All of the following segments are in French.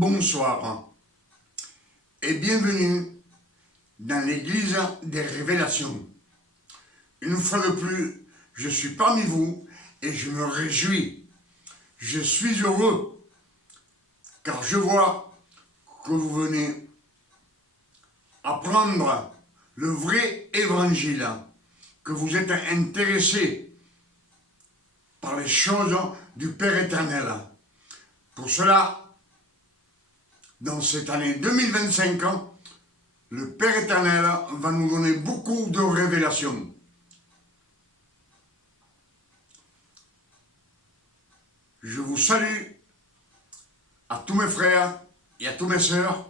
Bonsoir et bienvenue dans l'église des révélations. Une fois de plus, je suis parmi vous et je me réjouis. Je suis heureux car je vois que vous venez apprendre le vrai évangile, que vous êtes intéressés par les choses du Père éternel. Pour cela, dans cette année 2025, le Père éternel va nous donner beaucoup de révélations. Je vous salue à tous mes frères et à tous mes sœurs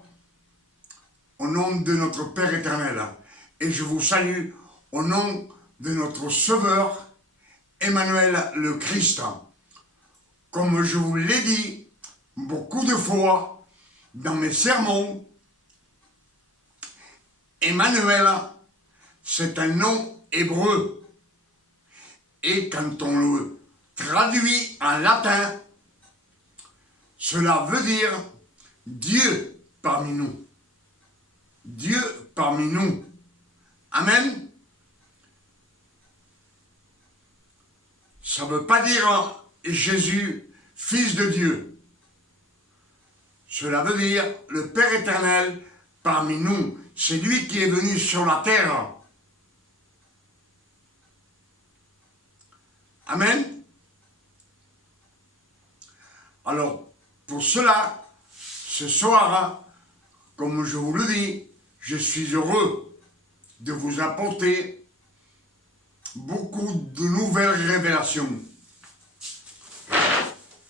au nom de notre Père éternel. Et je vous salue au nom de notre Sauveur, Emmanuel le Christ. Comme je vous l'ai dit beaucoup de fois dans mes sermons, Emmanuel, c'est un nom hébreu. Et quand on le traduit en latin, cela veut dire Dieu parmi nous. Dieu parmi nous. Amen. Ça ne veut pas dire Jésus, fils de Dieu. Cela veut dire le Père éternel parmi nous. C'est lui qui est venu sur la terre. Amen. Alors, pour cela, ce soir, comme je vous le dis, je suis heureux de vous apporter beaucoup de nouvelles révélations.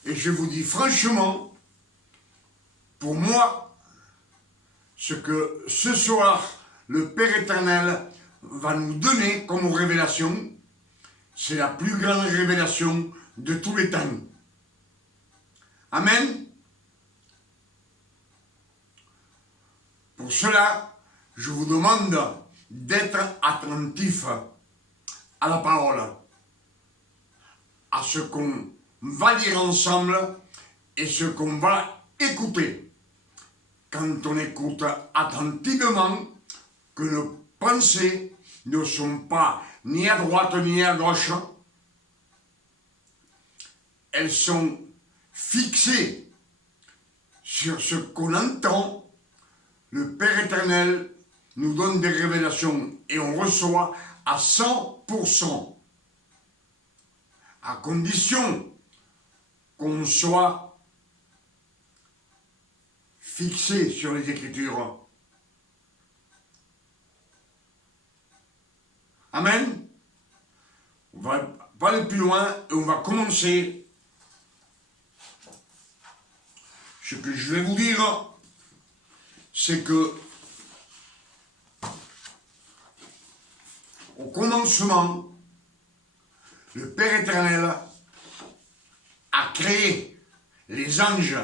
Et je vous dis franchement, pour moi, ce que ce soir, le Père éternel va nous donner comme révélation, c'est la plus grande révélation de tous les temps. Amen. Pour cela, je vous demande d'être attentif à la parole, à ce qu'on va dire ensemble et ce qu'on va écouter. Quand on écoute attentivement, que nos pensées ne sont pas ni à droite ni à gauche, elles sont fixées sur ce qu'on entend. Le Père éternel nous donne des révélations et on reçoit à 100%, à condition qu'on soit fixé sur les Écritures. Amen. On va pas aller plus loin et on va commencer. Ce que je vais vous dire, c'est que au commencement, le Père éternel a créé les anges,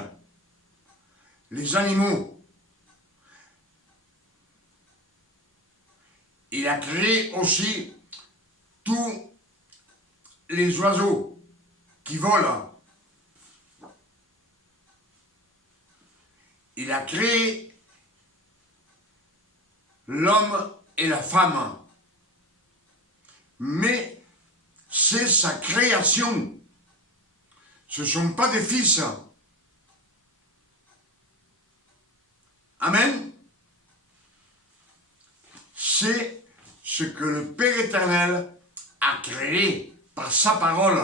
les animaux. Il a créé aussi tous les oiseaux qui volent. Il a créé l'homme et la femme. Mais c'est sa création. Ce ne sont pas des fils. Amen. C'est ce que le Père éternel a créé par sa parole.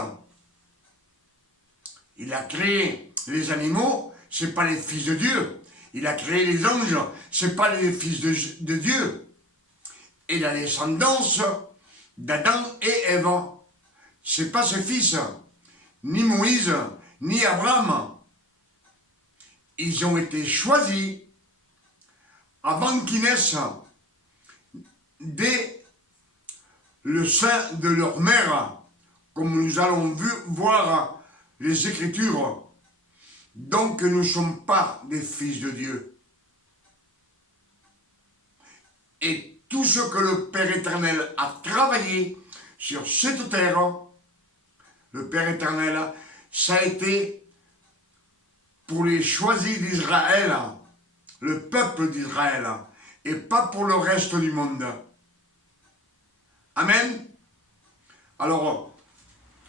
Il a créé les animaux, ce n'est pas les fils de Dieu. Il a créé les anges, ce n'est pas les fils de Dieu. Et la descendance d'Adam et Ève, ce n'est pas ses fils, ni Moïse, ni Abraham. Ils ont été choisis avant qu'ils naissent, dès le sein de leur mère, comme nous allons voir les Écritures. Donc nous ne sommes pas des fils de Dieu. Et tout ce que le Père éternel a travaillé sur cette terre, le Père éternel, ça a été pour les choisis d'Israël, le peuple d'Israël, et pas pour le reste du monde. Amen. Alors,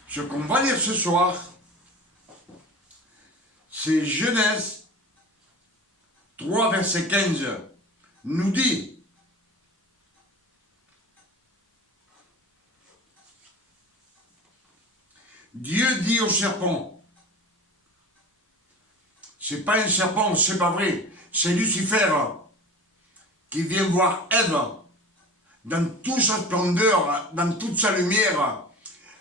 ce qu'on va lire ce soir, c'est Genèse 3, verset 15, nous dit: Dieu dit au serpent, c'est pas un serpent, c'est pas vrai, c'est Lucifer qui vient voir Ève dans toute sa splendeur, dans toute sa lumière,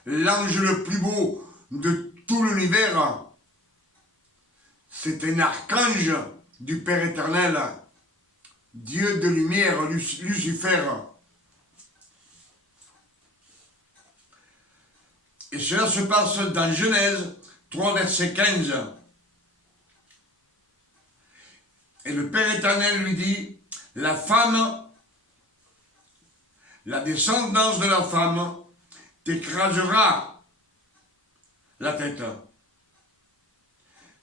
l'ange le plus beau de tout l'univers. C'est un archange du Père éternel, Dieu de lumière, Lucifer. Et cela se passe dans Genèse 3, verset 15. Et le Père éternel lui dit: la femme, la descendance de la femme, t'écrasera la tête.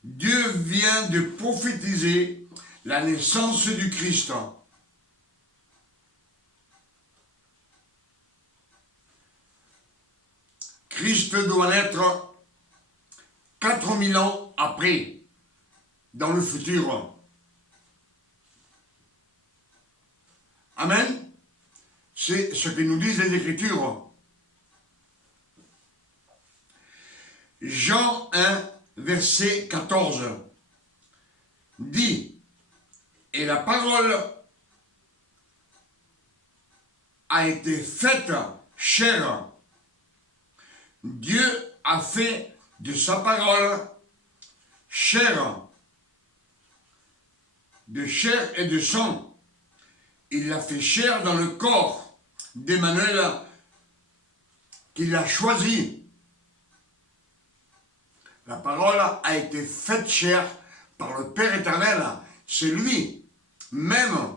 Dieu vient de prophétiser la naissance du Christ. Christ doit naître 4000 ans après, dans le futur. Amen. C'est ce que nous disent les Écritures. Jean 1, verset 14 dit: et la parole a été faite chair. Dieu a fait de sa parole chair, de chair et de sang. Il l'a fait chair dans le corps d'Emmanuel qu'il a choisi. La parole a été faite chair par le Père éternel. C'est lui même.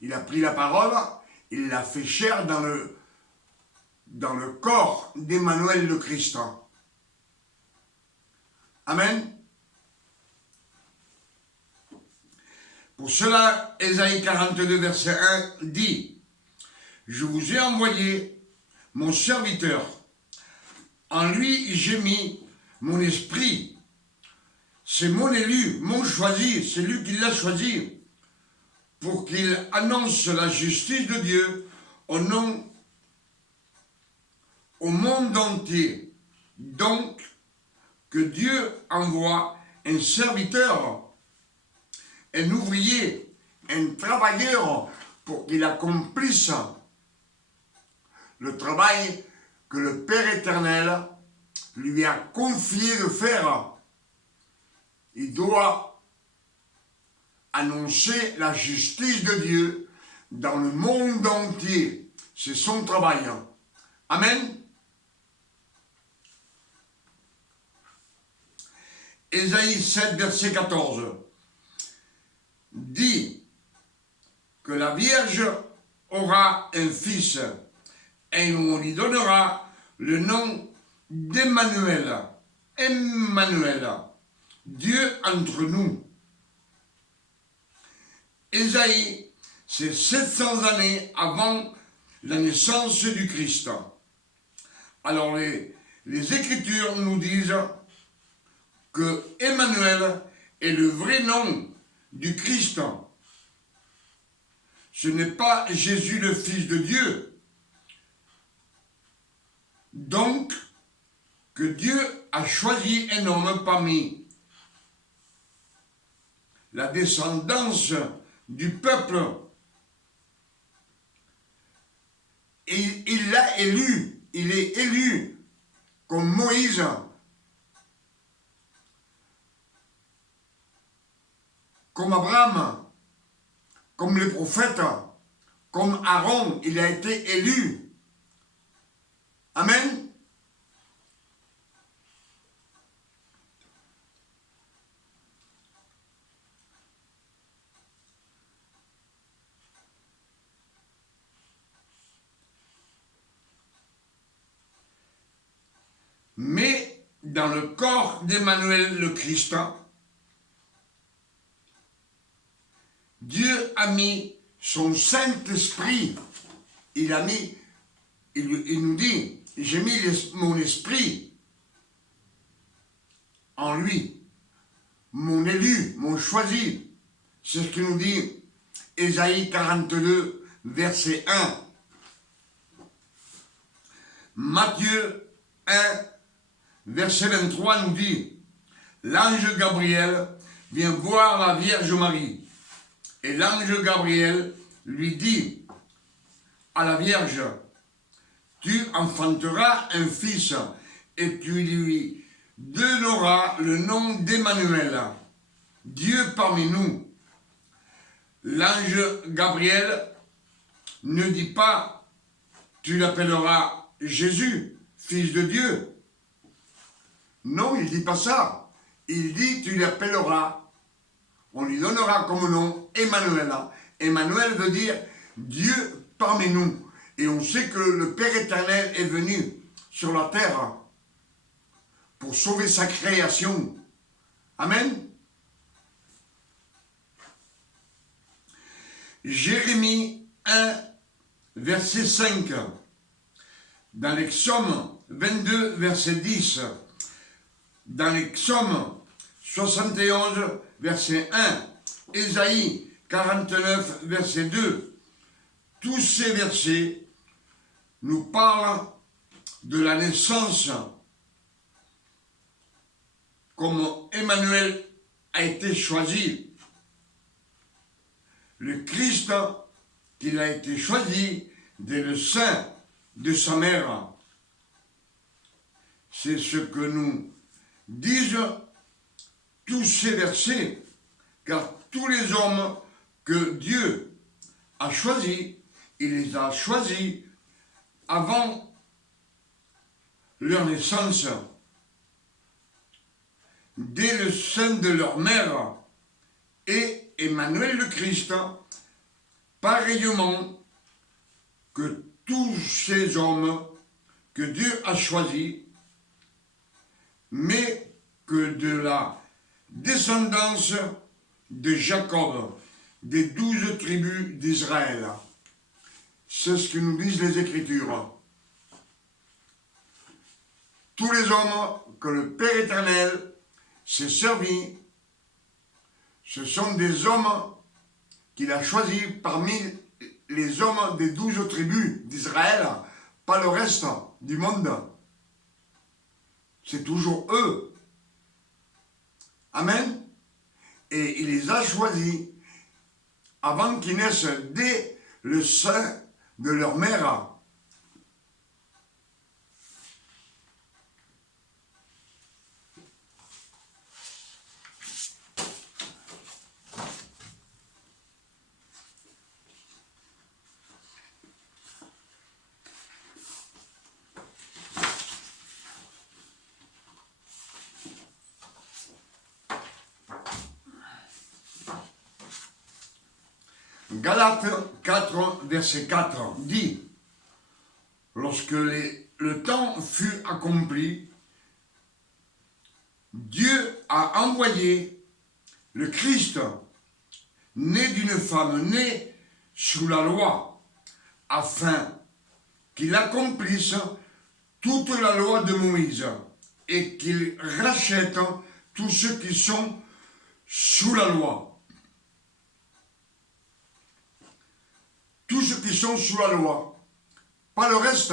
Il a pris la parole, il l'a fait chair dans le corps d'Emmanuel le Christ. Amen. Pour cela, Ésaïe 42, verset 1 dit: je vous ai envoyé mon serviteur. En lui, j'ai mis mon esprit. C'est mon élu, mon choisi, c'est lui qui l'a choisi, pour qu'il annonce la justice de Dieu au monde entier. Donc, que Dieu envoie un serviteur, un ouvrier, un travailleur, pour qu'il accomplisse le travail que le Père éternel lui a confié de faire. Il doit annoncer la justice de Dieu dans le monde entier. C'est son travail. Amen. Ésaïe 7, verset 14 dit que la Vierge aura un fils et on lui donnera le nom d'Emmanuel. Emmanuel, Dieu entre nous. Ésaïe, c'est 700 années avant la naissance du Christ. Alors les Écritures nous disent que Emmanuel est le vrai nom du Christ. Ce n'est pas Jésus le Fils de Dieu. Donc, que Dieu a choisi un homme parmi la descendance du peuple. Et il l'a élu, il est élu comme Moïse, comme Abraham, comme les prophètes, comme Aaron, il a été élu. Amen. Mais dans le corps d'Emmanuel le Christ, Dieu a mis son Saint-Esprit. Il nous dit, j'ai mis mon esprit en lui, mon élu, mon choisi. C'est ce qu'il nous dit Ésaïe 42, verset 1. Matthieu 1, verset 23 nous dit, l'ange Gabriel vient voir la Vierge Marie. Et l'ange Gabriel lui dit à la Vierge, tu enfanteras un fils et tu lui donneras le nom d'Emmanuel, Dieu parmi nous. L'ange Gabriel ne dit pas, tu l'appelleras Jésus, fils de Dieu. Non, il ne dit pas ça. Il dit, tu l'appelleras. On lui donnera comme nom Emmanuel. Emmanuel veut dire Dieu parmi nous. Et on sait que le Père éternel est venu sur la terre pour sauver sa création. Amen. Jérémie 1, verset 5. Dans les psaumes 22, verset 10. Dans les psaumes 71, verset 1. Ésaïe 49, verset 2. Tous ces versets nous parlent de la naissance, comme Emmanuel a été choisi. Le Christ, qu'il a été choisi dès le sein de sa mère. C'est ce que nous disent tous ces versets, car tous les hommes que Dieu a choisis, il les a choisis avant leur naissance, dès le sein de leur mère, et Emmanuel le Christ, pareillement que tous ces hommes que Dieu a choisis, mais que de la descendance de Jacob, des 12 tribus d'Israël. C'est ce que nous disent les Écritures. Tous les hommes que le Père éternel s'est servi, ce sont des hommes qu'il a choisis parmi les hommes des 12 tribus d'Israël, pas le reste du monde. C'est toujours eux. Amen. Et il les a choisis avant qu'ils naissent dès le sein de leur mère. Galates 4, verset 4 dit, lorsque le temps fut accompli, Dieu a envoyé le Christ, né d'une femme, né sous la loi, afin qu'il accomplisse toute la loi de Moïse et qu'il rachète tous ceux qui sont sous la loi. Tous ceux qui sont sous la loi, pas le reste.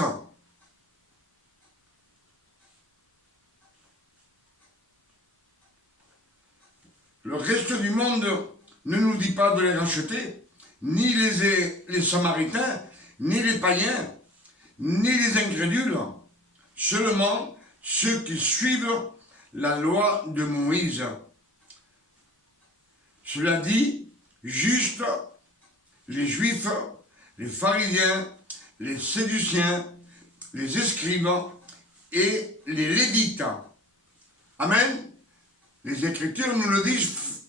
Le reste du monde ne nous dit pas de les racheter, ni les Samaritains, ni les païens, ni les incrédules, seulement ceux qui suivent la loi de Moïse. Cela dit, juste les Juifs, les pharisiens, les séduciens, les escribes et les lévites. Amen. Les Écritures nous le disent.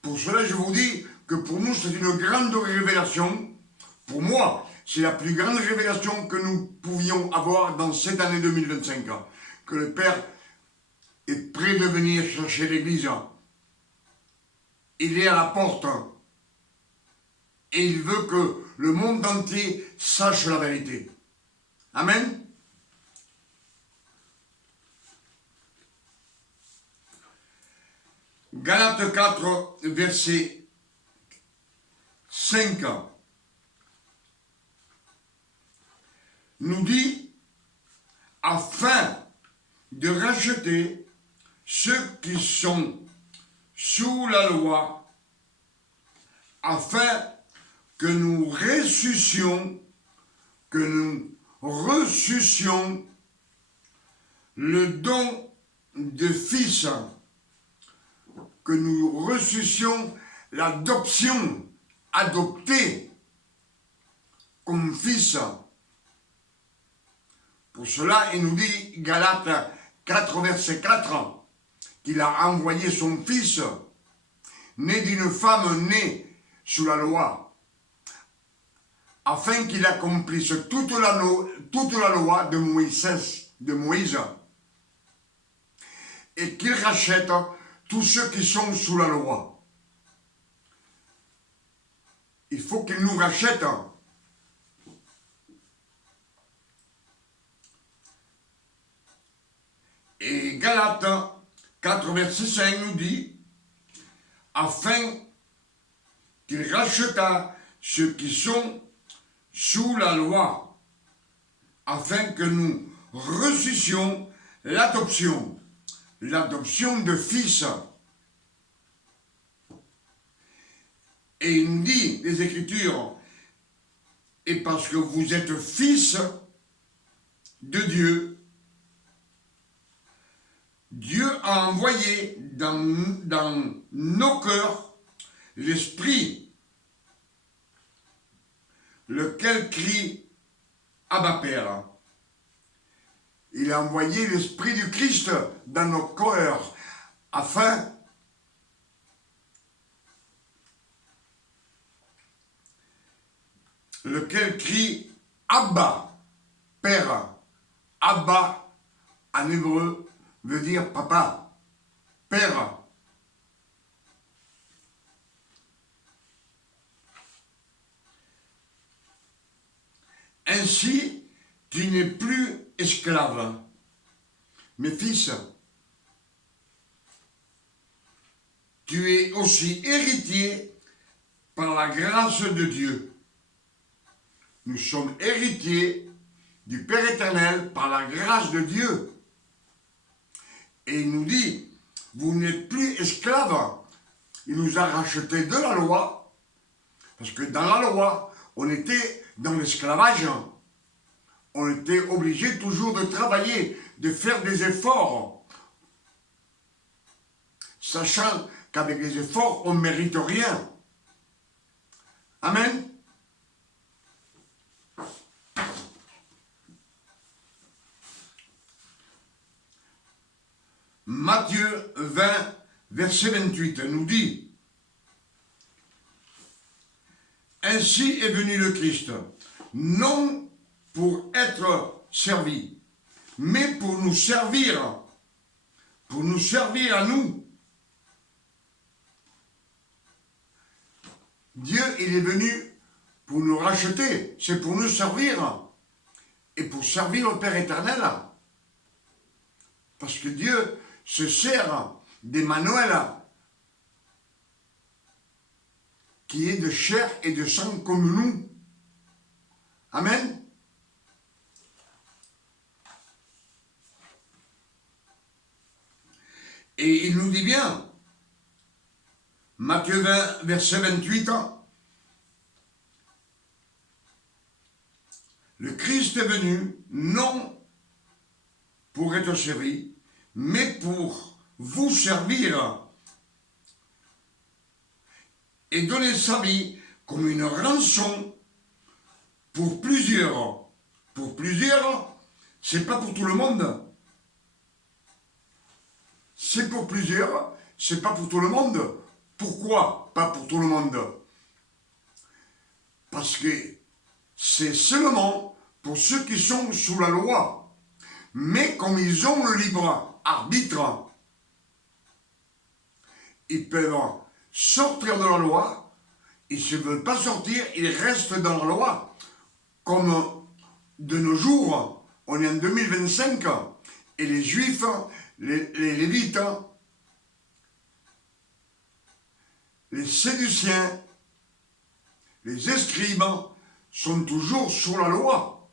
Pour cela, je vous dis que pour nous, c'est une grande révélation. Pour moi, c'est la plus grande révélation que nous pouvions avoir dans cette année 2025. Que le Père est prêt de venir chercher l'Église. Il est à la porte. Et il veut que le monde entier sache la vérité. Amen. Galates 4, verset 5 nous dit, afin de racheter ceux qui sont sous la loi, afin que nous ressuscions le don de fils, que nous ressuscions l'adoption, adopté comme fils. Pour cela, il nous dit, Galates 4, verset 4, qu'il a envoyé son fils, né d'une femme née sous la loi, afin qu'il accomplisse toute la loi de Moïse, et qu'il rachète tous ceux qui sont sous la loi. Il faut qu'il nous rachète. Et Galates 4, verset 5 nous dit, afin qu'il racheta ceux qui sont sous la loi, afin que nous ressuscions l'adoption de fils. Et il nous dit, les Écritures, et parce que vous êtes fils de Dieu, Dieu a envoyé dans nos cœurs l'Esprit, lequel crie Abba Père. Il a envoyé l'Esprit du Christ dans nos cœurs, afin lequel crie Abba, Père. Abba, en hébreu, veut dire papa, père. Ainsi, tu n'es plus esclave, mais fils. Tu es aussi héritier par la grâce de Dieu. Nous sommes héritiers du Père éternel par la grâce de Dieu. Et il nous dit, vous n'êtes plus esclaves. Il nous a rachetés de la loi, parce que dans la loi, on était dans l'esclavage. On était obligé toujours de travailler, de faire des efforts, sachant qu'avec les efforts, on ne mérite rien. Amen. Matthieu 20, verset 28 nous dit, ainsi est venu le Christ, non pour être servi, mais pour nous servir à nous. Dieu, il est venu pour nous racheter, c'est pour nous servir, et pour servir le Père éternel. Parce que Dieu se sert d'Emmanuel, qui est de chair et de sang comme nous. Amen. Et il nous dit bien, Matthieu 20, verset 28, le Christ est venu non pour être servi, mais pour vous servir et donner sa vie comme une rançon pour plusieurs. Pour plusieurs, c'est pas pour tout le monde. C'est pour plusieurs, c'est pas pour tout le monde. Pourquoi pas pour tout le monde? Parce que c'est seulement pour ceux qui sont sous la loi. Mais comme ils ont le libre arbitre, ils peuvent sortir de la loi, ils ne veulent pas sortir, ils restent dans la loi. Comme de nos jours, on est en 2025, et les Juifs, les Lévites, les Séduciens, les Escribes sont toujours sous la loi.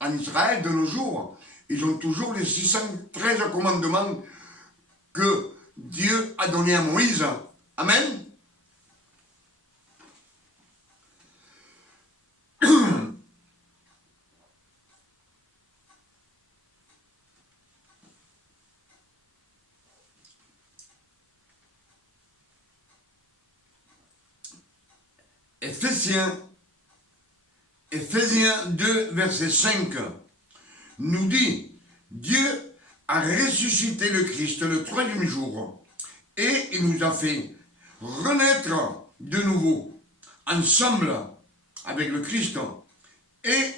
En Israël, de nos jours, ils ont toujours les 613 commandements que Dieu a donnés à Moïse. Amen. Éphésiens 2, verset 5, nous dit, Dieu a ressuscité le Christ le troisième jour et il nous a fait renaître de nouveau, ensemble avec le Christ, et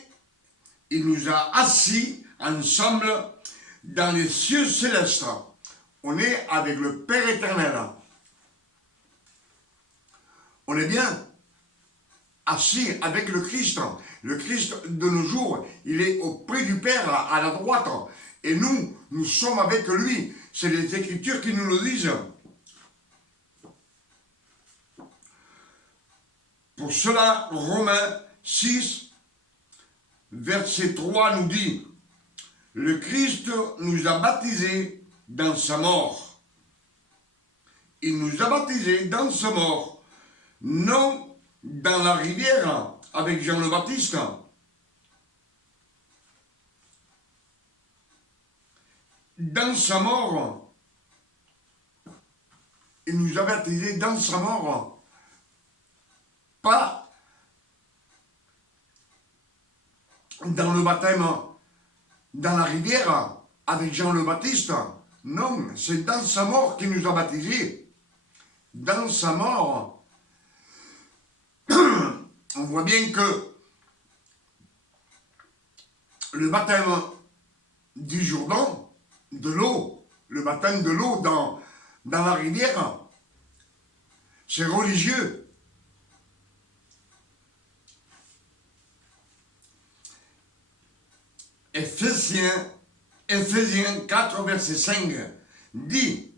il nous a assis ensemble dans les cieux célestes. On est avec le Père éternel. On est bien assis avec le Christ. Le Christ de nos jours, il est auprès du Père à la droite. Et nous, nous sommes avec lui. C'est les Écritures qui nous le disent. Pour cela, Romains 6, verset 3 nous dit, le Christ nous a baptisés dans sa mort. Il nous a baptisés dans sa mort, non dans la rivière avec Jean le Baptiste. Dans sa mort, il nous a baptisés dans sa mort, pas dans le baptême dans la rivière avec Jean le Baptiste. Non, c'est dans sa mort qu'il nous a baptisés. Dans sa mort, on voit bien que le baptême du Jourdain, de l'eau, le baptême de l'eau dans la rivière, c'est religieux. Éphésiens 4, verset 5 dit,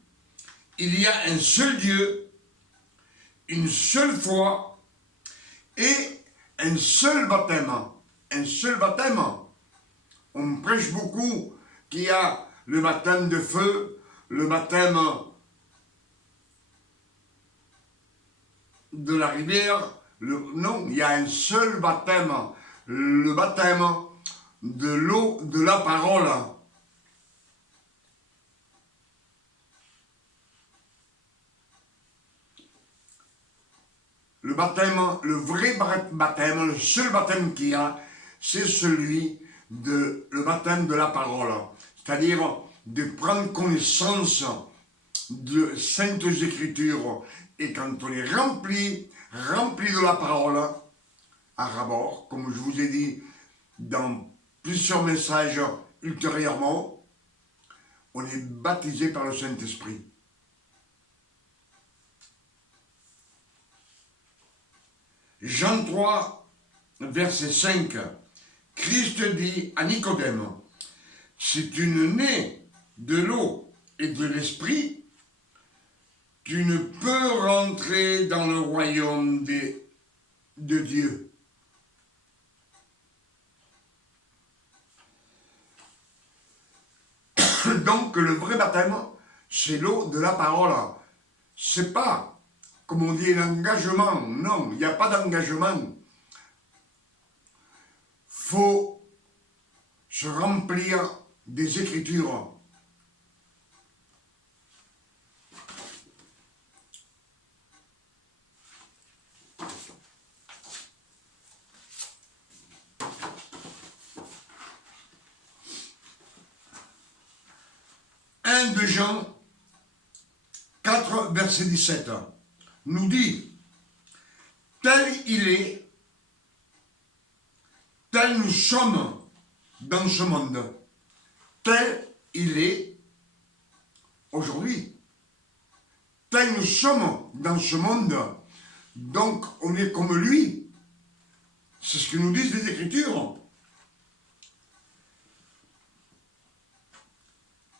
il y a un seul Dieu, une seule foi et un seul baptême. Un seul baptême. On prêche beaucoup qu'il y a le baptême de feu, le baptême de la rivière. Non, il y a un seul baptême. Le baptême de l'eau de la parole. Le baptême, le vrai baptême, le seul baptême qu'il y a, c'est celui de le baptême de la parole. C'est-à-dire de prendre connaissance de saintes écritures. Et quand on est rempli de la parole, à rabord, comme je vous ai dit dans plusieurs messages ultérieurement, on est baptisé par le Saint-Esprit. Jean 3, verset 5, Christ dit à Nicodème, si tu ne nais de l'eau et de l'esprit, tu ne peux rentrer dans le royaume de Dieu. Donc le vrai baptême, c'est l'eau de la parole. C'est pas, comme on dit, l'engagement. Non, il n'y a pas d'engagement. Faut se remplir des Écritures. De Jean 4, verset 17, nous dit, tel il est, tel nous sommes dans ce monde, tel il est aujourd'hui, tel nous sommes dans ce monde, donc on est comme lui. C'est ce que nous disent les Écritures.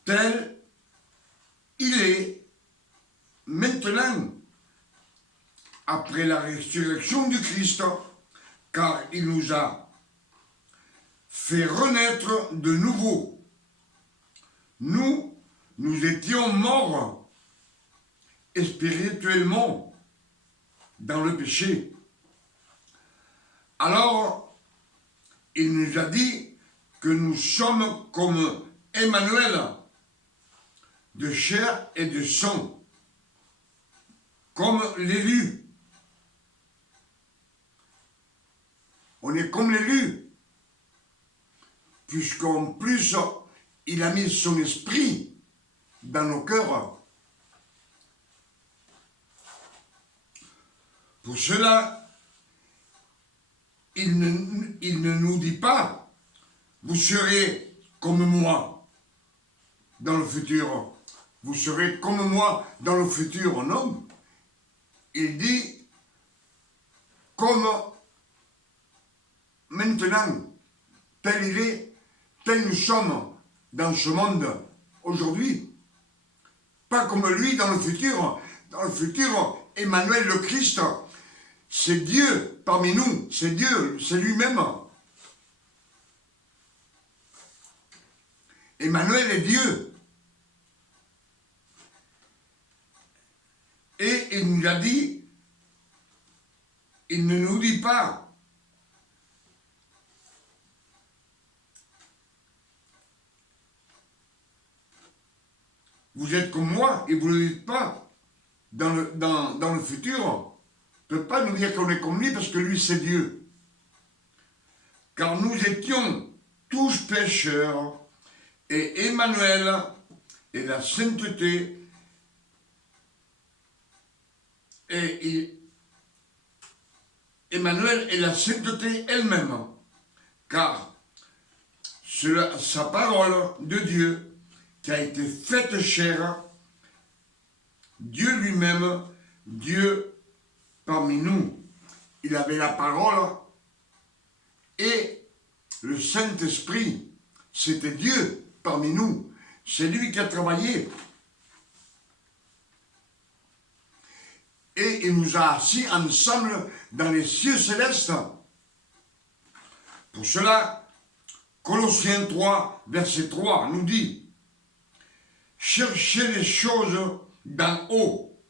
Tel il est maintenant, après la résurrection du Christ, car il nous a fait renaître de nouveau. Nous étions morts spirituellement dans le péché. Alors, il nous a dit que nous sommes comme Emmanuel, de chair et de sang, comme l'élu. On est comme l'élu, puisqu'en plus, il a mis son esprit dans nos cœurs. Pour cela, il ne nous dit pas, vous serez comme moi dans le futur. Vous serez comme moi dans le futur, non. Il dit, comme maintenant, tel il est, tel nous sommes dans ce monde aujourd'hui. Pas comme lui dans le futur. Dans le futur, Emmanuel le Christ, c'est Dieu parmi nous, c'est Dieu, c'est lui-même. Emmanuel est Dieu. Et il nous a dit, il ne nous dit pas, vous êtes comme moi, et vous ne le dites pas, dans le futur, il ne peut pas nous dire qu'on est comme lui, parce que lui c'est Dieu. Car nous étions tous pécheurs, et Emmanuel et la sainteté, Emmanuel est la sainteté elle-même, car sa parole de Dieu qui a été faite chair, Dieu lui-même, Dieu parmi nous. Il avait la parole et le Saint-Esprit, c'était Dieu parmi nous. C'est lui qui a travaillé. Et il nous a assis ensemble dans les cieux célestes. Pour cela, Colossiens 3, verset 3 nous dit, cherchez les choses d'en haut,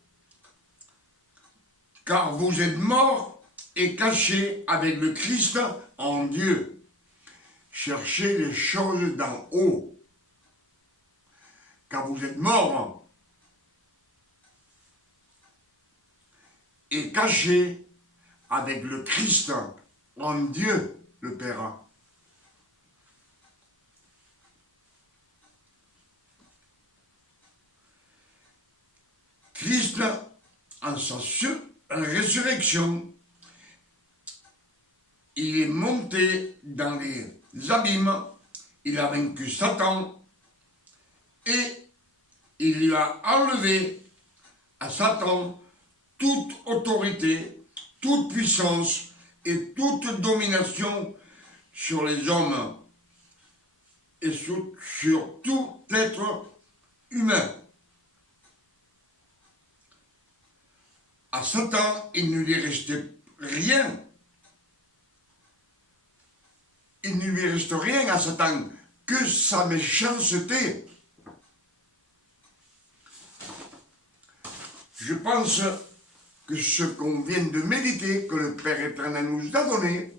car vous êtes morts et cachés avec le Christ en Dieu. Cherchez les choses d'en haut, car vous êtes morts et caché avec le Christ en Dieu le Père. Christ, en sa résurrection, il est monté dans les abîmes, il a vaincu Satan et il lui a enlevé à Satan toute autorité, toute puissance et toute domination sur les hommes et sur tout être humain. À Satan, il ne lui restait rien. Il ne lui reste rien à Satan que sa méchanceté. Je pense que ce qu'on vient de méditer, que le Père éternel nous a donné,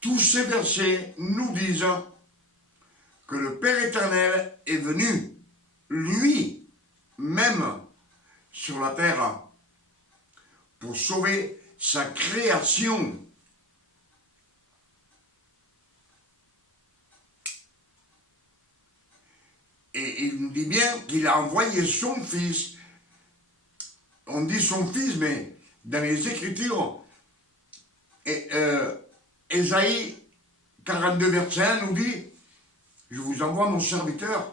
tous ces versets nous disent que le Père éternel est venu, lui-même, sur la terre, pour sauver sa création. Et il nous dit bien qu'il a envoyé son Fils. On dit son Fils, mais dans les Écritures, Ésaïe 42, verset 1 nous dit, je vous envoie mon serviteur.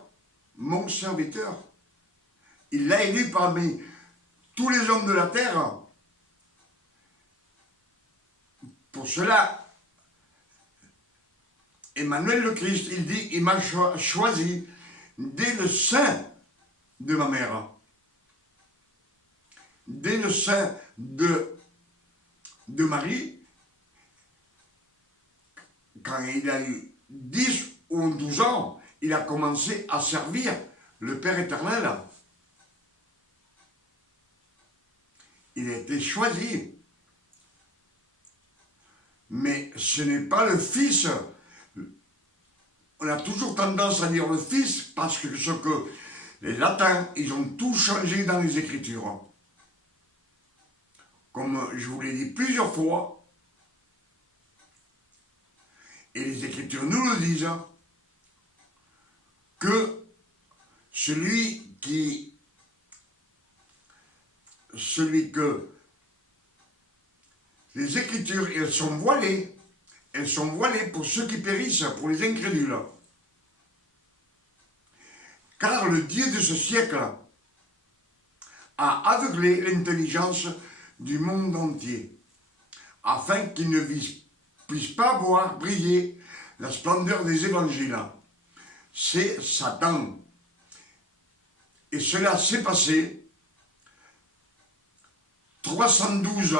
Il l'a élu parmi tous les hommes de la terre. Pour cela, Emmanuel le Christ, il dit, il m'a choisi dès le sein de ma mère, dès le sein de Marie, quand il a eu 10 ou 12 ans, il a commencé à servir le Père éternel. Il a été choisi. Mais ce n'est pas le Fils. On a toujours tendance à dire le Fils parce que ce que les latins, ils ont tout changé dans les Écritures. Comme je vous l'ai dit plusieurs fois, et les Écritures nous le disent, que celui que les Écritures, elles sont voilées pour ceux qui périssent, pour les incrédules. Car le Dieu de ce siècle a aveuglé l'intelligence du monde entier, afin qu'il ne puisse pas voir briller la splendeur des évangiles. C'est Satan. Et cela s'est passé 312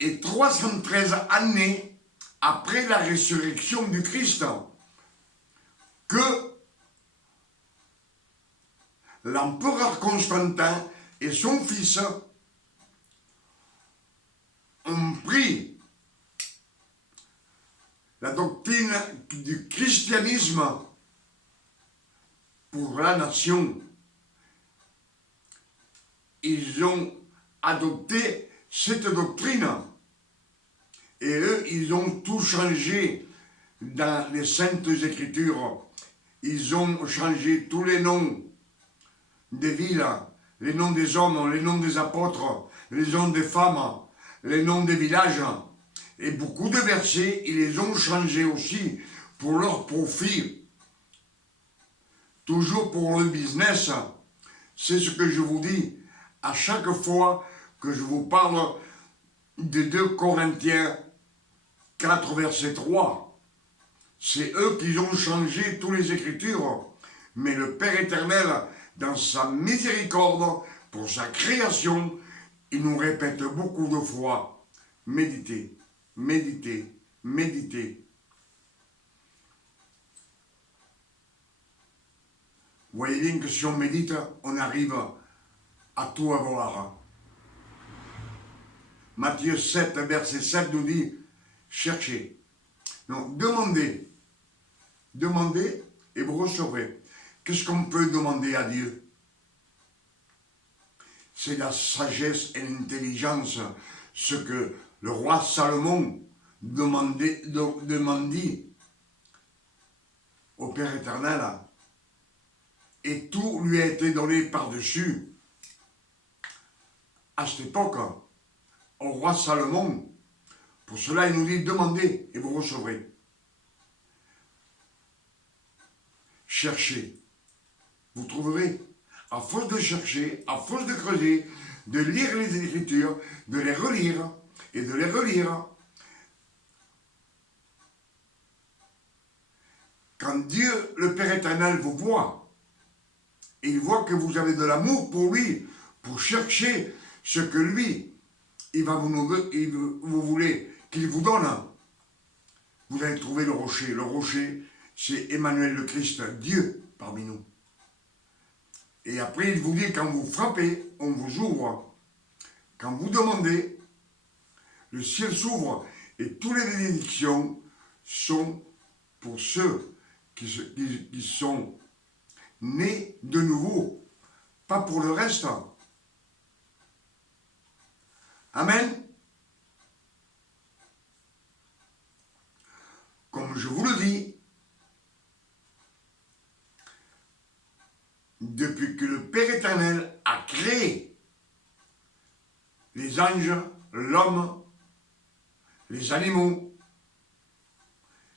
et 313 années après la résurrection du Christ, que l'empereur Constantin et son fils ont pris la doctrine du christianisme pour la nation. Ils ont adopté cette doctrine et eux, ils ont tout changé dans les Saintes Écritures. Ils ont changé tous les noms des villes, les noms des hommes, les noms des apôtres, les noms des femmes, les noms des villages. Et beaucoup de versets, ils les ont changés aussi pour leur profit. Toujours pour le business. C'est ce que je vous dis à chaque fois que je vous parle de 2 Corinthiens 4, verset 3. C'est eux qui ont changé toutes les Écritures. Mais le Père éternel, dans sa miséricorde, pour sa création, il nous répète beaucoup de fois, méditez, méditez, méditez. Vous voyez bien que si on médite, on arrive à tout avoir. Matthieu 7, verset 7 nous dit, cherchez. Non, demandez. Demandez et vous recevrez. Qu'est-ce qu'on peut demander à Dieu? C'est la sagesse et l'intelligence, ce que le roi Salomon demandit au Père éternel. Et tout lui a été donné par-dessus. À cette époque, au roi Salomon, pour cela il nous dit, demandez et vous recevrez. Cherchez, vous trouverez. À force de chercher, à force de creuser, de lire les Écritures, de les relire et de les relire. Quand Dieu, le Père éternel, vous voit, et il voit que vous avez de l'amour pour lui, pour chercher ce que lui, vous voulez qu'il vous donne, vous allez trouver le rocher. Le rocher, c'est Emmanuel le Christ, Dieu parmi nous. Et après, il vous dit, quand vous frappez, on vous ouvre. Quand vous demandez, le ciel s'ouvre et toutes les bénédictions sont pour ceux qui sont nés de nouveau, pas pour le reste. Amen. Comme je vous le dis, depuis que le Père éternel a créé les anges, l'homme, les animaux,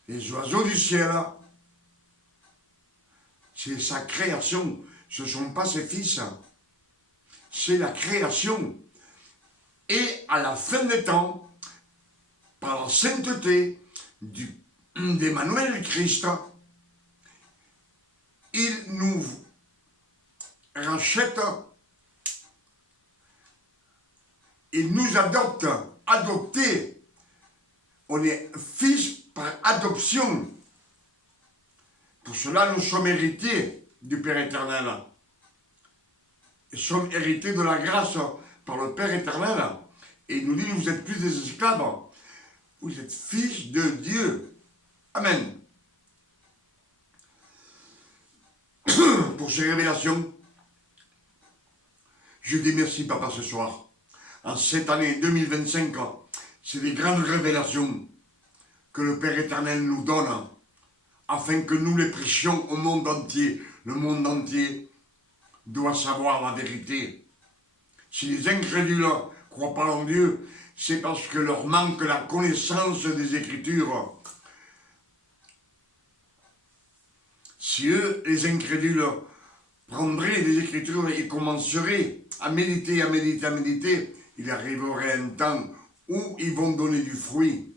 les oiseaux du ciel, c'est sa création, ce ne sont pas ses fils, c'est la création. Et à la fin des temps, par la sainteté d'Emmanuel Christ, il nous rachète, il nous adopte, adopté. On est fils par adoption. Pour cela, nous sommes héritiers du Père éternel. Nous sommes héritiers de la grâce par le Père éternel. Et il nous dit, vous n'êtes plus des esclaves, vous êtes fils de Dieu. Amen. Pour ces révélations, je dis merci, Papa, ce soir. En cette année 2025, c'est des grandes révélations que le Père éternel nous donne afin que nous les prêchions au monde entier. Le monde entier doit savoir la vérité. Si les incrédules ne croient pas en Dieu, c'est parce que leur manque la connaissance des Écritures. Si eux, les incrédules, prendraient les Écritures et commenceraient à méditer, à méditer, à méditer, il arriverait un temps où ils vont donner du fruit.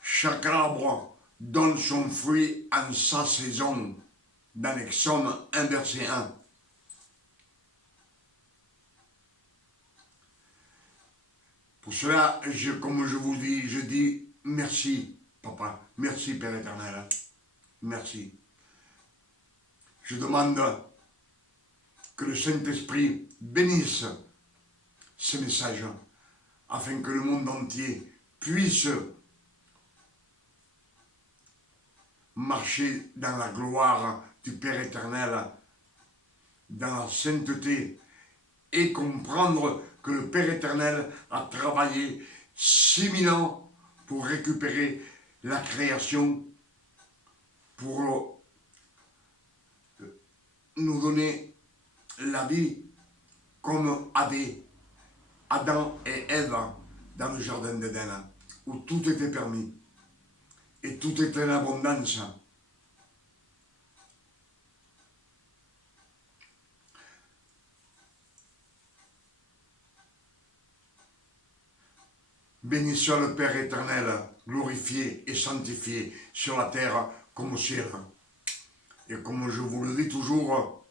Chaque arbre donne son fruit en sa saison, dans l'Exode 1, verset 1. Pour cela, comme je vous dis, je dis merci, Papa. Merci, Père éternel. Merci. Je demande que le Saint-Esprit bénisse ce message afin que le monde entier puisse marcher dans la gloire du Père éternel, dans la sainteté, et comprendre que le Père éternel a travaillé 6000 ans pour récupérer la création, pour nous donner la vie comme avait Adam et Ève dans le jardin d'Éden, où tout était permis et tout était en abondance. Béni soit le Père éternel, glorifié et sanctifié sur la terre comme au ciel. Et comme je vous le dis toujours,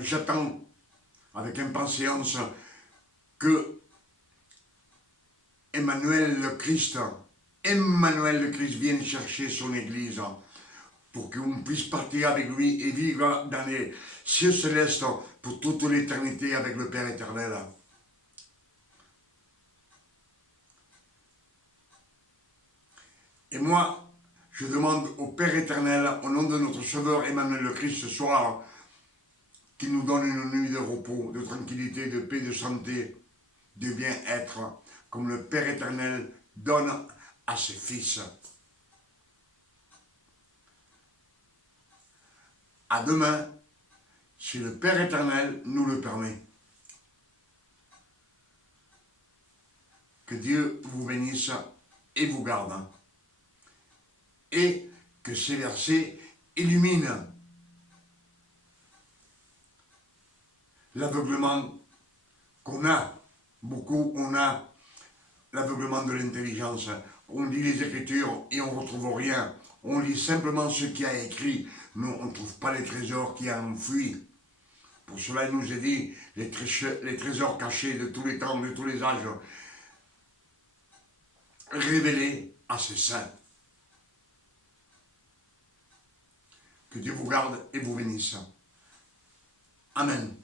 j'attends avec impatience que Emmanuel le Christ vienne chercher son Église pour qu'on puisse partir avec lui et vivre dans les cieux célestes pour toute l'éternité avec le Père éternel. Et moi, je demande au Père éternel, au nom de notre Sauveur Emmanuel le Christ ce soir, qu'il nous donne une nuit de repos, de tranquillité, de paix, de santé, de bien-être, comme le Père éternel donne à ses fils. À demain, si le Père éternel nous le permet. Que Dieu vous bénisse et vous garde. Et que ces versets illuminent l'aveuglement qu'on a. Beaucoup, on a l'aveuglement de l'intelligence. On lit les Écritures et on ne retrouve rien. On lit simplement ce qui a écrit, mais on ne trouve pas les trésors qui ont fui. Pour cela, il nous a dit les trésors cachés de tous les temps, de tous les âges, révélés à ses saints. Que Dieu vous garde et vous bénisse. Amen.